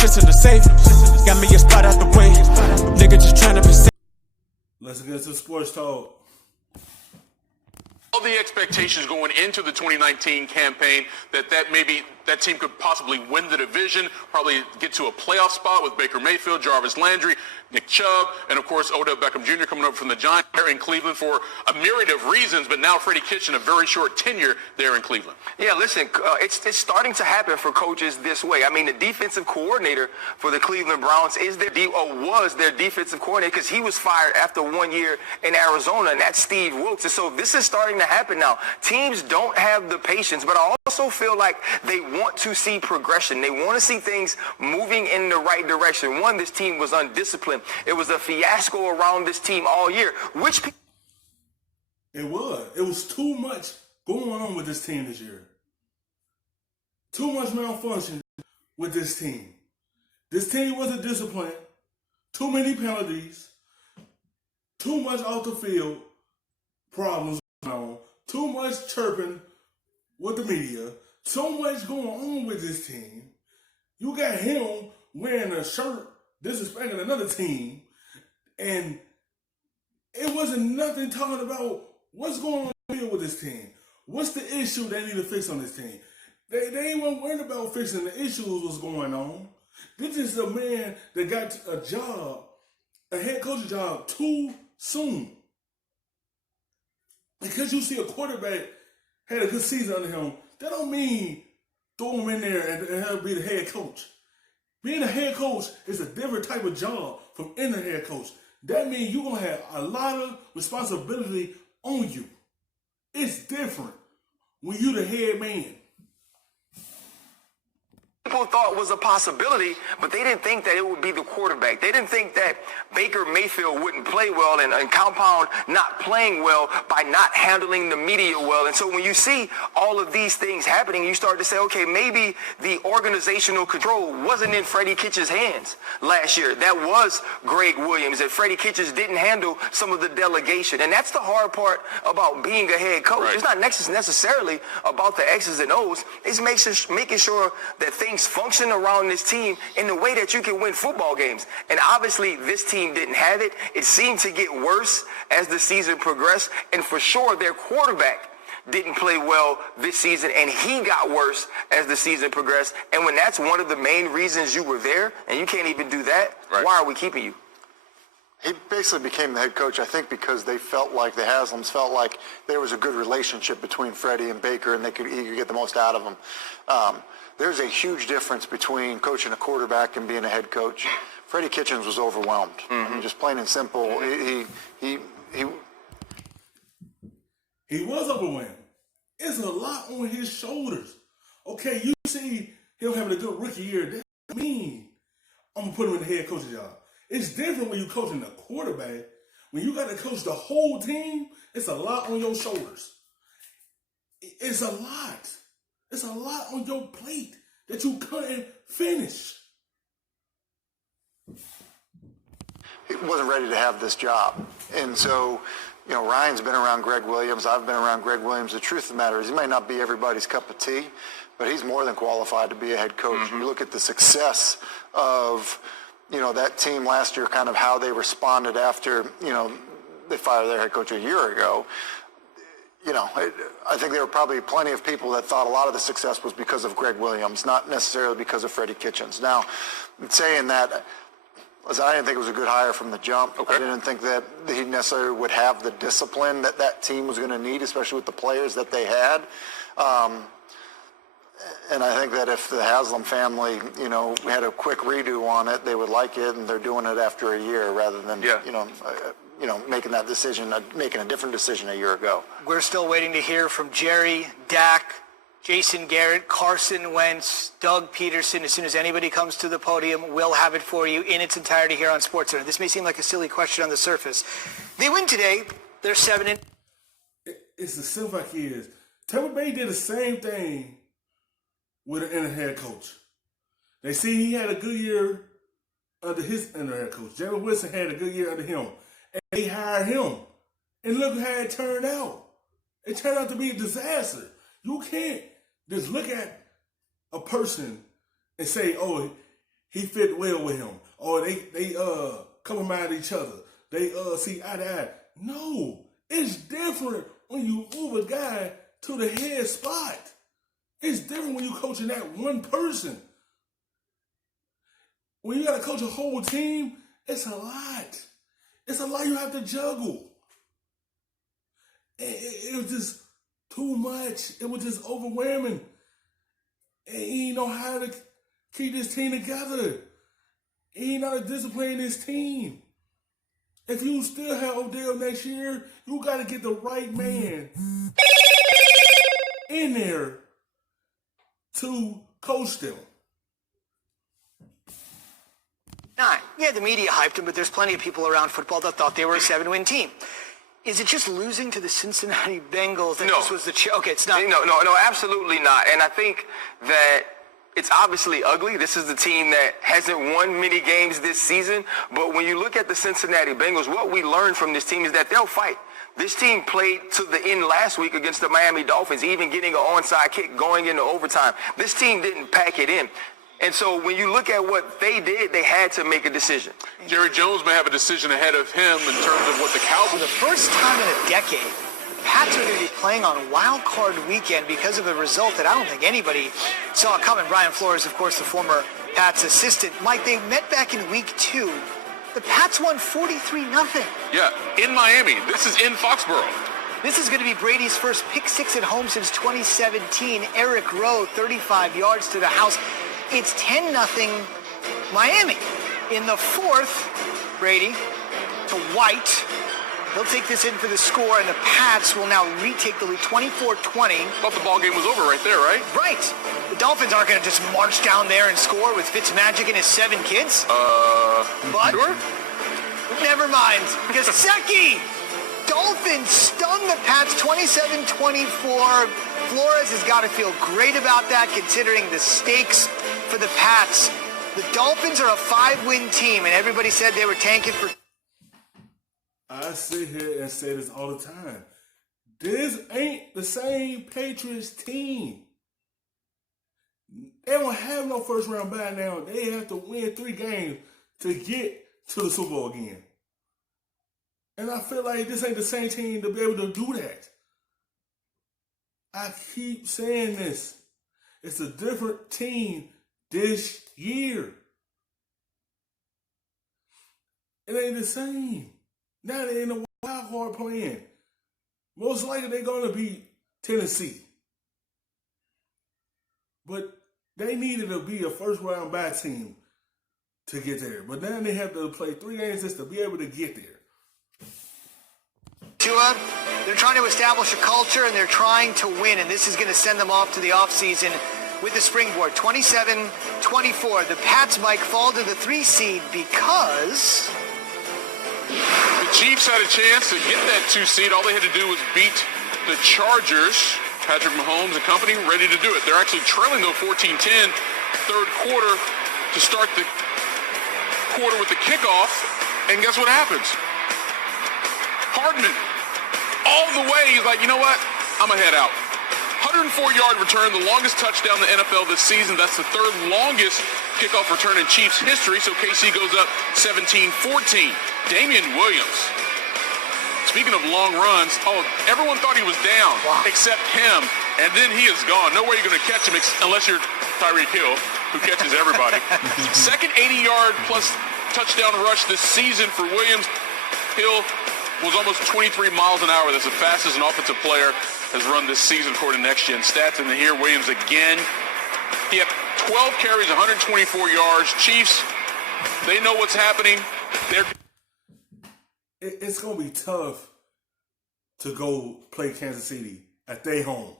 shit's in the safe. Got me a spot out the way. Nigga just tryna be safe. Let's get to sports talk. All the expectations going into the 2019 campaign that maybe that team could possibly win the division, probably get to a playoff spot with Baker Mayfield, Jarvis Landry, Nick Chubb, and of course Odell Beckham Jr. coming over from the Giants there in Cleveland for a myriad of reasons, but now Freddie Kitchen, a very short tenure there in Cleveland. Yeah, listen, it's starting to happen for coaches this way. I mean, the defensive coordinator for the Cleveland Browns was their defensive coordinator because he was fired after 1 year in Arizona, and that's Steve Wilkes. And so this is starting to happen now. Teams don't have the patience, but I also feel like they want to see progression. They want to see things moving in the right direction. One, this team was undisciplined. It was a fiasco around this team all year. It was too much going on with this team this year. Too much malfunction with this team. This team wasn't disciplined. Too many penalties. Too much off the field problems going on. Too much chirping with the media. So much going on with this team. You got him wearing a shirt disrespecting another team, and it wasn't nothing talking about what's going on here with this team. What's the issue they need to fix on this team? They ain't weren't worried about fixing the issues what's going on. This is a man that got a job, a head coaching job, too soon. Because you see a quarterback had a good season under him, that don't mean throw him in there and have him be the head coach. Being a head coach is a different type of job from being a head coach. That means you're going to have a lot of responsibility on you. It's different when you're the head man. People thought was a possibility, but they didn't think that it would be the quarterback. They didn't think that Baker Mayfield wouldn't play well and compound not playing well by not handling the media well. And so when you see all of these things happening, you start to say, okay, maybe the organizational control wasn't in Freddie Kitchens' hands last year. That was Greg Williams, that Freddie Kitchens didn't handle some of the delegation. And that's the hard part about being a head coach. Right. It's not necessarily about the X's and O's. It's making sure that things function around this team in the way that you can win football games. And obviously this team didn't have it. It seemed to get worse as the season progressed. And for sure their quarterback didn't play well this season, and he got worse as the season progressed. And when that's one of the main reasons you were there and you can't even do that, right, why are we keeping you? He basically became the head coach, I think, because they felt like the Haslams felt like there was a good relationship between Freddie and Baker, and he could get the most out of them. There's a huge difference between coaching a quarterback and being a head coach. Freddie Kitchens was overwhelmed. Mm-hmm. I mean, just plain and simple. He was overwhelmed. It's a lot on his shoulders. Okay, you see him having a good rookie year. That doesn't mean I'm going to put him in the head coaching job. It's different when you're coaching the quarterback. When you got to coach the whole team, it's a lot on your shoulders. It's a lot. It's a lot on your plate that you couldn't finish. He wasn't ready to have this job. And so, you know, Ryan's been around Greg Williams. I've been around Greg Williams. The truth of the matter is he might not be everybody's cup of tea, but he's more than qualified to be a head coach. Mm-hmm. You look at the success of, you know, that team last year, kind of how they responded after, you know, they fired their head coach a year ago. You know, I think there were probably plenty of people that thought a lot of the success was because of Greg Williams, not necessarily because of Freddie Kitchens. Now, saying that, listen, I didn't think it was a good hire from the jump. Okay. I didn't think that he necessarily would have the discipline that that team was going to need, especially with the players that they had. And I think that if the Haslam family, you know, had a quick redo on it, they would like it, and they're doing it after a year rather than, you know, making that decision, making a different decision a year ago. We're still waiting to hear from Jerry, Dak, Jason Garrett, Carson Wentz, Doug Peterson. As soon as anybody comes to the podium, we'll have it for you in its entirety here on SportsCenter. This may seem like a silly question on the surface. They win today. They're 7-. It's as simple as it is. Tampa Bay did the same thing with an head coach. They see he had a good year under his head coach. Jameis Winston had a good year under him. And they hired him. And look how it turned out. It turned out to be a disaster. You can't just look at a person and say, oh, he fit well with him. Or they compromise each other. They see eye to eye. No, it's different when you move a guy to the head spot. It's different when you coaching that one person. When you got to coach a whole team, it's a lot. It's a lot you have to juggle. It was just too much. It was just overwhelming. And he didn't know how to keep this team together. He ain't not disciplining this team. If you still have Odell next year, you got to get the right man in there to coach them. Yeah, the media hyped him, but there's plenty of people around football that thought they were a 7-win team. Is it just losing to the Cincinnati Bengals that this was the okay, it's not. No, absolutely not. And I think that it's obviously ugly. This is the team that hasn't won many games this season. But when you look at the Cincinnati Bengals, what we learned from this team is that they'll fight. This team played to the end last week against the Miami Dolphins, even getting an onside kick going into overtime. This team didn't pack it in. And so when you look at what they did, they had to make a decision. Jerry Jones may have a decision ahead of him in terms of what the Cowboys... For the first time in a decade, the Pats are going to be playing on Wild Card Weekend because of a result that I don't think anybody saw coming. Brian Flores, of course, the former Pats assistant. Mike, they met back in Week 2. The Pats won 43-0. Yeah, in Miami. This is in Foxborough. This is going to be Brady's first pick six at home since 2017. Eric Rowe, 35 yards to the house. It's 10-0 Miami. In the fourth, Brady to White. He'll take this in for the score, and the Pats will now retake the lead 24-20. Thought the ball game was over right there, right? Right. The Dolphins aren't going to just march down there and score with Fitzmagic and his 7 kids. But sure? Never mind. Gesicki! Dolphins stun the Pats 27-24. Flores has got to feel great about that, considering the stakes for the Pats. The Dolphins are a 5-win team, and everybody said they were tanking for... I sit here and say this all the time. This ain't the same Patriots team. They don't have no first round bye now. They have to win 3 games to get to the Super Bowl again. And I feel like this ain't the same team to be able to do that. I keep saying this. It's a different team this year. It ain't the same. Now they're in a wild card playing. Most likely they're going to beat Tennessee. But they needed to be a first round bye team to get there. But now they have to play 3 games just to be able to get there. Tua, they're trying to establish a culture, and they're trying to win, and this is going to send them off to the offseason with the springboard. 27-24. The Pats, Mike, fall to the 3 seed because... The Chiefs had a chance to get that 2 seed. All they had to do was beat the Chargers. Patrick Mahomes and company ready to do it. They're actually trailing, though, 14-10, third quarter to start the quarter with the kickoff. And guess what happens? Hardman, all the way, he's like, you know what? I'm going to head out. 104-yard return, the longest touchdown in the NFL this season. That's the 3rd longest kickoff return in Chiefs history. So KC goes up 17-14. Damian Williams. Speaking of long runs, everyone thought he was down except him, and then he is gone. Nowhere you're going to catch him unless you're Tyreek Hill, who catches everybody. Second 80-yard plus touchdown rush this season for Williams. Hill was almost 23 miles an hour. That's the fastest an offensive player has run this season according to Next Gen Stats. And then here, Williams again. He had 12 carries, 124 yards. Chiefs, they know what's happening. It's going to be tough to go play Kansas City at their home.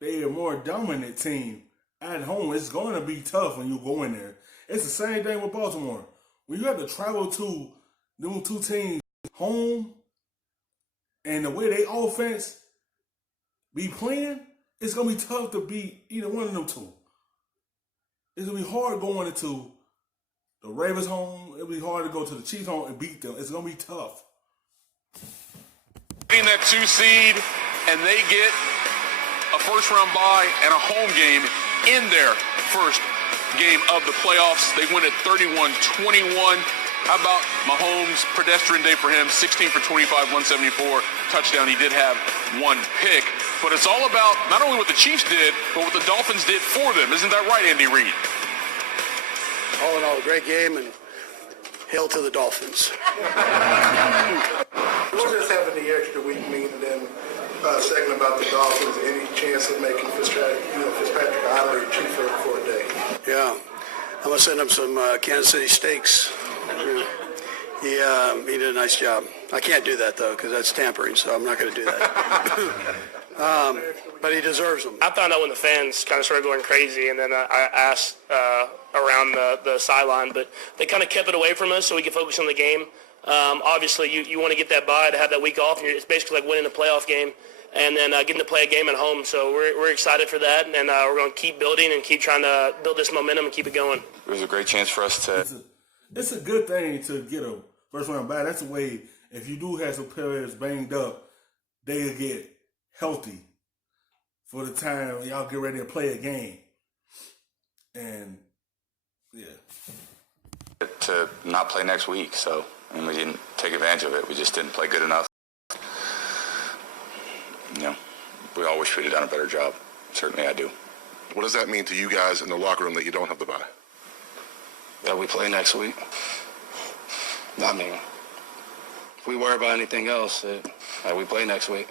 They're a more dominant team at home. It's going to be tough when you go in there. It's the same thing with Baltimore. When you have to travel to them 2 teams home and the way they offense be playing, it's going to be tough to beat either one of them 2. It's going to be hard going into the Ravens home. It'll be hard to go to the Chiefs home and beat them. It's going to be tough. Getting that 2 seed, and they get a first-round bye and a home game in their first game of the playoffs. They win at 31-21. How about Mahomes? Pedestrian day for him, 16 for 25, 174, touchdown. He did have one pick. But it's all about not only what the Chiefs did, but what the Dolphins did for them. Isn't that right, Andy Reid? All in all, great game, and hail to the Dolphins. What does having the extra week mean? And then second about the Dolphins, any chance of making Fitzpatrick honorary chief for a day? Yeah, I'm going to send him some Kansas City steaks. He did a nice job. I can't do that, though, because that's tampering, so I'm not going to do that. But he deserves them. I found out when the fans kind of started going crazy, and then I asked around the sideline, but they kind of kept it away from us so we could focus on the game. Obviously, you want to get that bye to have that week off, and it's basically like winning a playoff game and then getting to play a game at home. So we're excited for that, and we're going to keep building and keep trying to build this momentum and keep it going. It was a great chance for us to... It's a good thing to get a first-round bye. That's the way, if you do have some players banged up, they'll get healthy for the time y'all get ready to play a game. And, yeah. To not play next week, so we didn't take advantage of it. We just didn't play good enough. We all wish we'd have done a better job. Certainly I do. What does that mean to you guys in the locker room that you don't have the bye? That we play next week. I mean, if we worry about anything else, we play next week.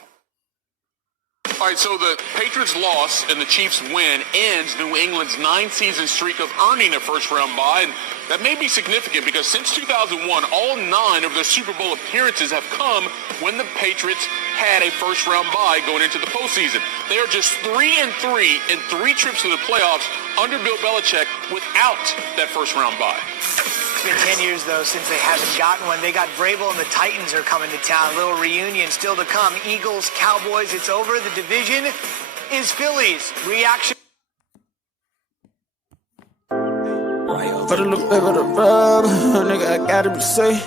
All right, so the Patriots' loss and the Chiefs' win ends New England's 9-season streak of earning a first-round bye. And that may be significant because since 2001, all 9 of their Super Bowl appearances have come when the Patriots had a first-round bye going into the postseason. They are just 3-3 in 3 trips to the playoffs under Bill Belichick without that first-round bye. It's been 10 years, though, since they haven't gotten one. They got Vrabel and the Titans are coming to town. A little reunion still to come. Eagles, Cowboys, it's over. The division is Phillies. Reaction. Better look back at the rub, nigga, I gotta be safe.